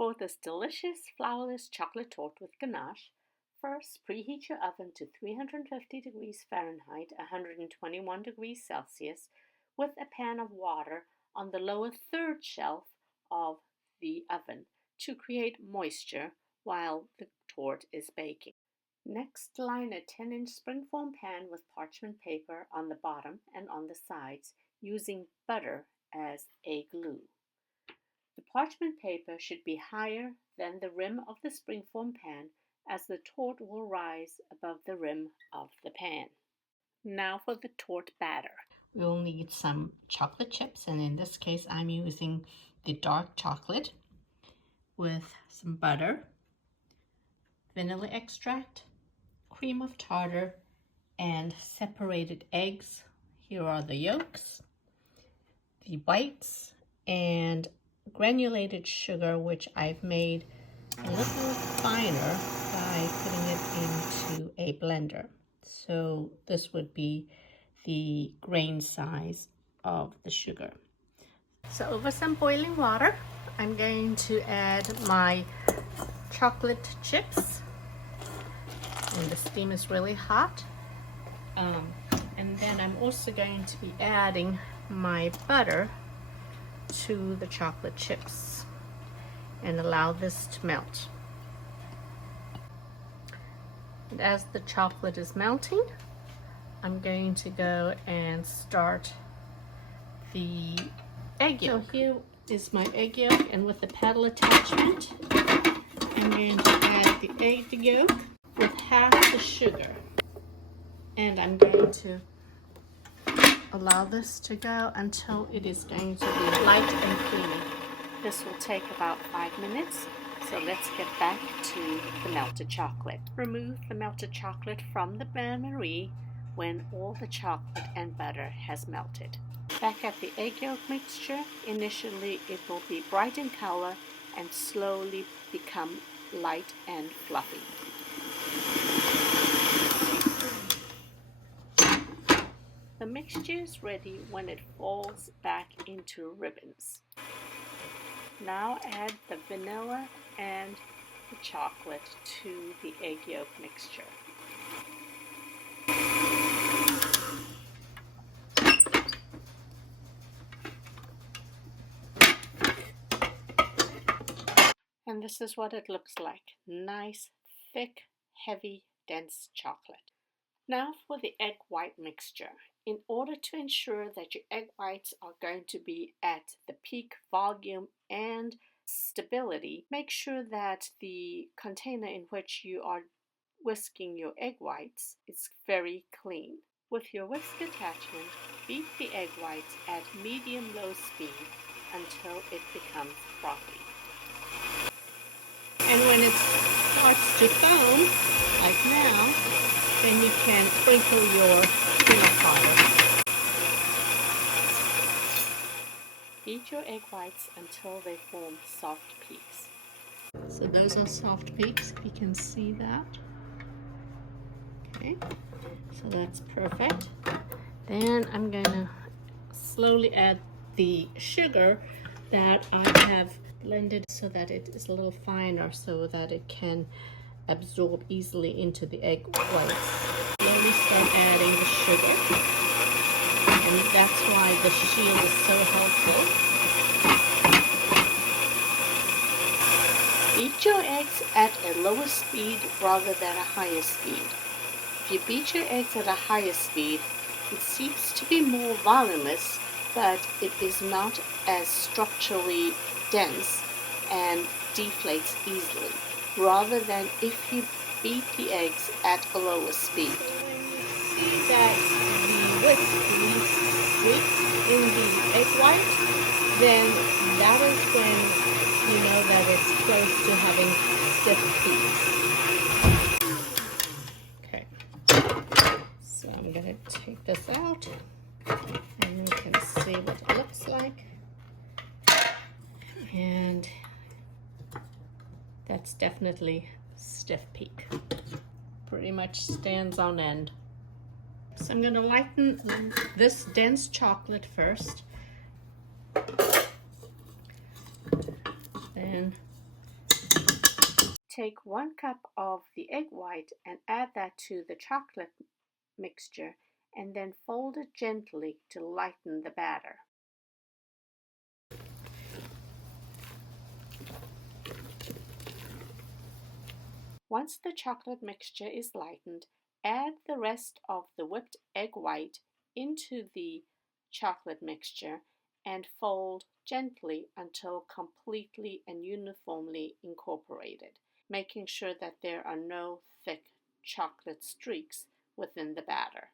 For this delicious flourless chocolate torte with ganache, first preheat your oven to 350 degrees Fahrenheit, 121 degrees Celsius, with a pan of water on the lower third shelf of the oven to create moisture while the torte is baking. Next, line a 10-inch springform pan with parchment paper on the bottom and on the sides, using butter as a glue. The parchment paper should be higher than the rim of the springform pan, as the torte will rise above the rim of the pan. Now for the torte batter. We will need some chocolate chips, and in this case I'm using the dark chocolate with some butter, vanilla extract, cream of tartar, and separated eggs. Here are the yolks, the whites, and granulated sugar, which I've made a little finer by putting it into a blender. So this would be the grain size of the sugar. So over some boiling water, I'm going to add my chocolate chips, and the steam is really hot. And then I'm also going to be adding my butter to the chocolate chips and allow this to melt. And as the chocolate is melting, I'm going to go and start the egg yolk. So here is my egg yolk, and with the paddle attachment, I'm going to add the egg yolk with half the sugar. And I'm going to allow this to go until it is going to be light and creamy. This will take about 5 minutes, so let's get back to the melted chocolate. Remove the melted chocolate from the bain-marie when all the chocolate and butter has melted. Back at the egg yolk mixture, initially it will be bright in color and slowly become light and fluffy. The mixture is ready when it falls back into ribbons. Now add the vanilla and the chocolate to the egg yolk mixture. And this is what it looks like. Nice, thick, heavy, dense chocolate. Now for the egg white mixture. In order to ensure that your egg whites are going to be at the peak volume and stability, make sure that the container in which you are whisking your egg whites is very clean. With your whisk attachment, beat the egg whites at medium-low speed until it becomes frothy. And when it starts to foam, like now, then you can sprinkle your peanut butter. Beat your egg whites until they form soft peaks. So those are soft peaks, if you can see that. Okay, so that's perfect. Then I'm going to slowly add the sugar that I have blended so that it is a little finer, so that it can absorb easily into the egg whites. Slowly start adding the sugar, and that's why the shield is so helpful. Beat your eggs at a lower speed rather than a higher speed. If you beat your eggs at a higher speed, it seems to be more voluminous, but it is not as structurally dense and deflates easily, rather than if you beat the eggs at a lower speed. See that the whisk leaves streaks in the egg white, then that is when you know that it's close to having stiff peaks. Okay, so I'm going to take this out, and you can see what it looks like. And that's definitely stiff peak. Pretty much stands on end. So I'm going to lighten this dense chocolate first. Then Take 1 cup of the egg white and add that to the chocolate mixture and then fold it gently to lighten the batter. Once the chocolate mixture is lightened, add the rest of the whipped egg white into the chocolate mixture and fold gently until completely and uniformly incorporated, making sure that there are no thick chocolate streaks within the batter.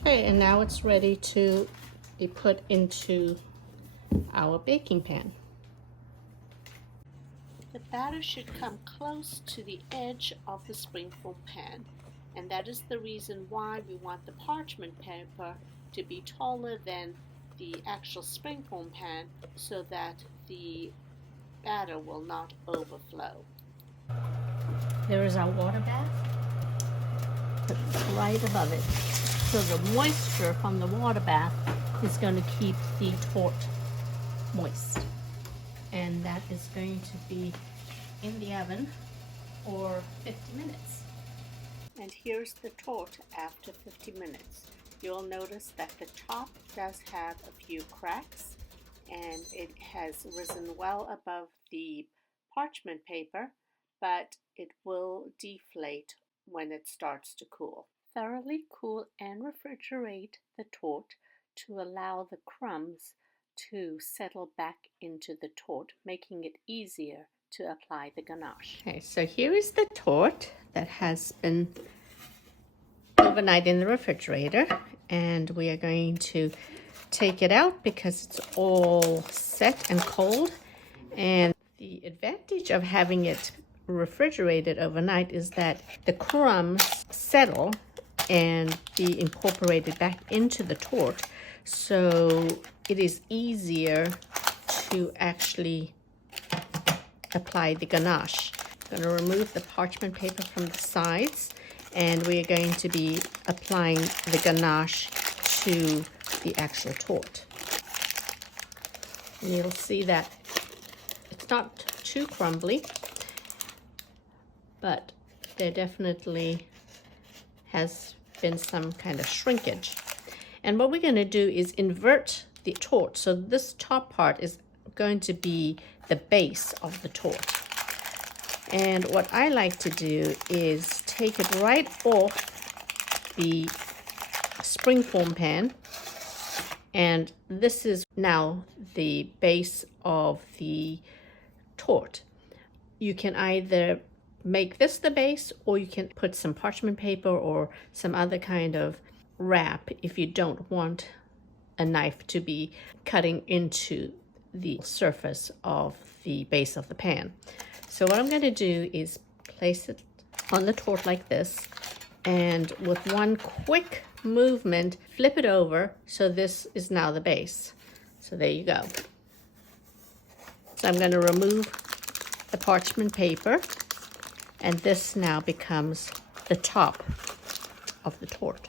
Okay, and now it's ready to be put into our baking pan. The batter should come close to the edge of the springform pan, and that is the reason why we want the parchment paper to be taller than the actual springform pan so that the batter will not overflow. There is our water bath, put this right above it. So the moisture from the water bath is going to keep the torte moist. And that is going to be in the oven for 50 minutes. And here's the torte after 50 minutes. You'll notice that the top does have a few cracks and it has risen well above the parchment paper, but it will deflate when it starts to cool. Thoroughly cool and refrigerate the torte to allow the crumbs to settle back into the torte, making it easier to apply the ganache. Okay, so here is the torte that has been overnight in the refrigerator, and we are going to take it out because it's all set and cold. And the advantage of having it refrigerated overnight is that the crumbs settle and be incorporated back into the torte, so it is easier to actually apply the ganache. I'm going to remove the parchment paper from the sides, and we are going to be applying the ganache to the actual torte. And you'll see that it's not too crumbly, but there definitely has been some kind of shrinkage. And what we're going to do is invert the torte. So this top part is going to be the base of the torte. And what I like to do is take it right off the springform pan. And this is now the base of the torte. You can either make this the base, or you can put some parchment paper or some other kind of wrap if you don't want a knife to be cutting into the surface of the base of the pan. So what I'm going to do is place it on the torte like this, and with one quick movement flip it over, so this is now the base. So there you go. So I'm going to remove the parchment paper, and this now becomes the top of the torte.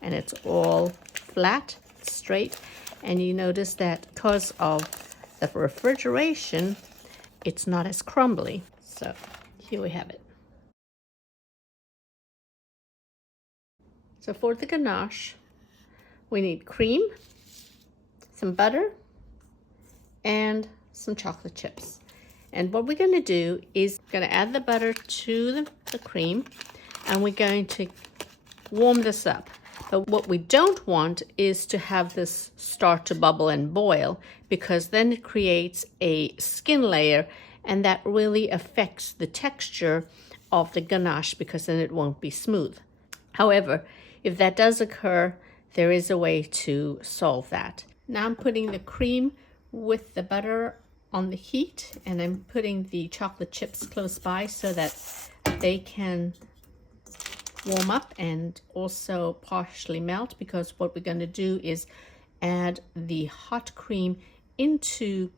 And it's all flat, straight, and you notice that because of the refrigeration, it's not as crumbly. So here we have it. So for the ganache, we need cream, some butter, and some chocolate chips. And what we're going to do is going to add the butter to the cream, and we're going to warm this up. But what we don't want is to have this start to bubble and boil, because then it creates a skin layer, and that really affects the texture of the ganache, because then it won't be smooth. However, if that does occur, there is a way to solve that. Now I'm putting the cream with the butter on the heat, and I'm putting the chocolate chips close by so that they can warm up and also partially melt, because what we're going to do is add the hot cream into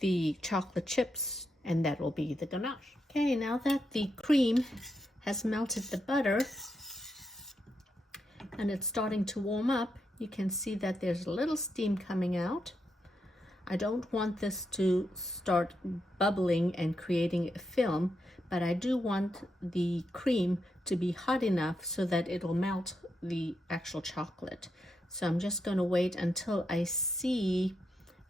the chocolate chips, and that will be the ganache. Okay, now that the cream has melted the butter and it's starting to warm up, you can see that there's a little steam coming out. I don't want this to start bubbling and creating a film, but I do want the cream to be hot enough so that it'll melt the actual chocolate. So I'm just going to wait until I see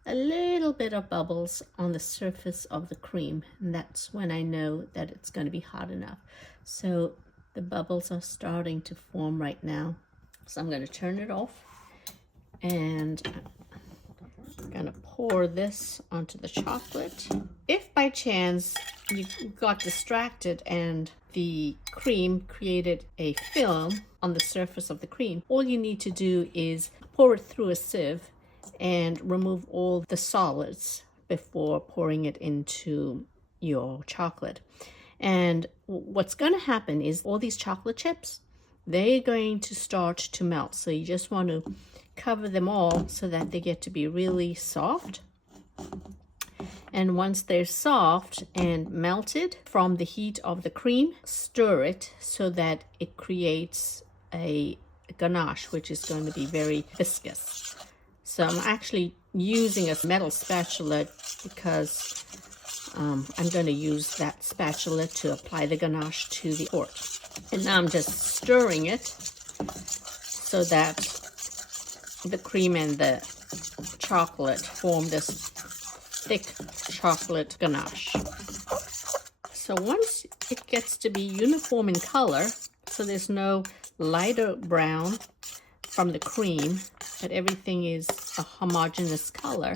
a little bit of bubbles on the surface of the cream, and that's when I know that it's going to be hot enough. So the bubbles are starting to form right now. So I'm going to turn it off, and I'm going to pour this onto the chocolate. If by chance you got distracted and the cream created a film on the surface of the cream, all you need to do is pour it through a sieve and remove all the solids before pouring it into your chocolate. And what's going to happen is all these chocolate chips, they're going to start to melt. So you just want to cover them all so that they get to be really soft. And once they're soft and melted from the heat of the cream, stir it so that it creates a ganache, which is going to be very viscous. So I'm actually using a metal spatula because I'm going to use that spatula to apply the ganache to the torte. And now I'm just stirring it so that the cream and the chocolate form this thick chocolate ganache. So once it gets to be uniform in color, so there's no lighter brown from the cream, but everything is a homogeneous color,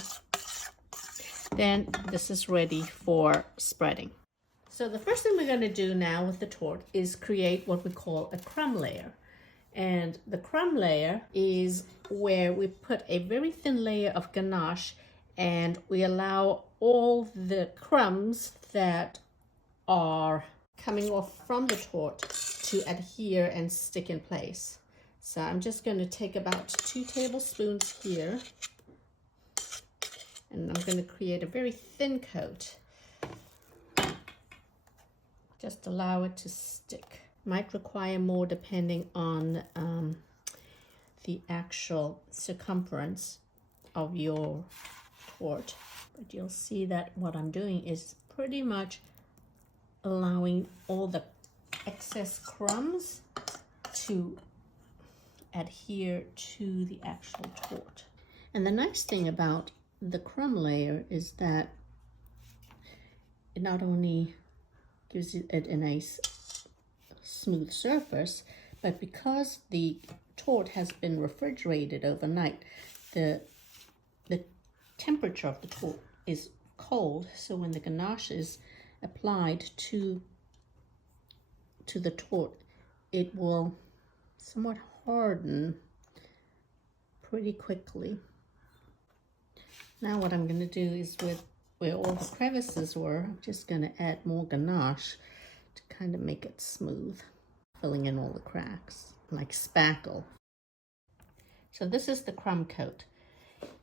then this is ready for spreading. So the first thing we're going to do now with the torte is create what we call a crumb layer. And the crumb layer is where we put a very thin layer of ganache and we allow all the crumbs that are coming off from the torte to adhere and stick in place. So I'm just going to take about 2 tablespoons here, and I'm going to create a very thin coat. Just allow it to stick. Might require more depending on the actual circumference of your torte. But you'll see that what I'm doing is pretty much allowing all the excess crumbs to adhere to the actual torte. And the nice thing about the crumb layer is that it not only gives it a nice smooth surface, but because the torte has been refrigerated overnight, the temperature of the torte is cold, so when the ganache is applied to the torte, it will somewhat harden pretty quickly. Now what I'm going to do is, with where all the crevices were, I'm just going to add more ganache to kind of make it smooth, filling in all the cracks like spackle. So this is the crumb coat,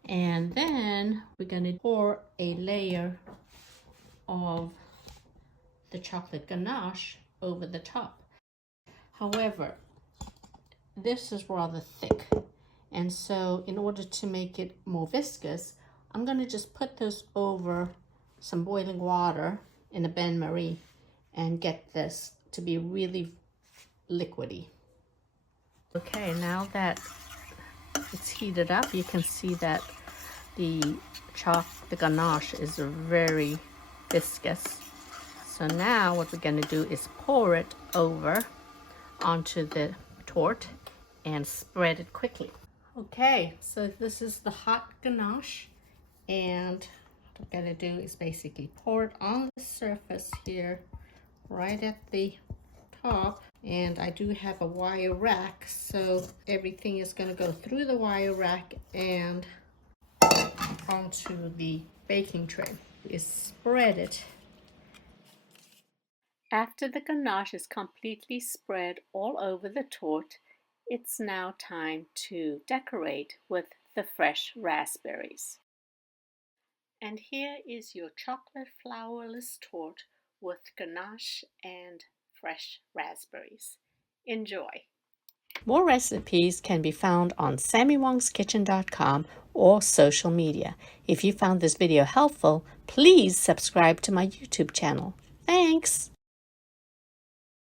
and then we're going to pour a layer of the chocolate ganache over the top. However, this is rather thick, and so in order to make it more viscous, I'm going to just put this over some boiling water in a bain-marie and get this to be really liquidy. Okay, now that it's heated up, you can see that the ganache is very viscous. So now what we're going to do is pour it over onto the torte and spread it quickly. Okay, so this is the hot ganache, and what I'm going to do is basically pour it on the surface here, right at the top. And I do have a wire rack, so everything is going to go through the wire rack and onto the baking tray. We spread it. After the ganache is completely spread all over the torte, it's now time to decorate with the fresh raspberries. And here is your chocolate flourless torte with ganache and fresh raspberries. Enjoy! More recipes can be found on sammywongskitchen.com or social media. If you found this video helpful, please subscribe to my YouTube channel. Thanks!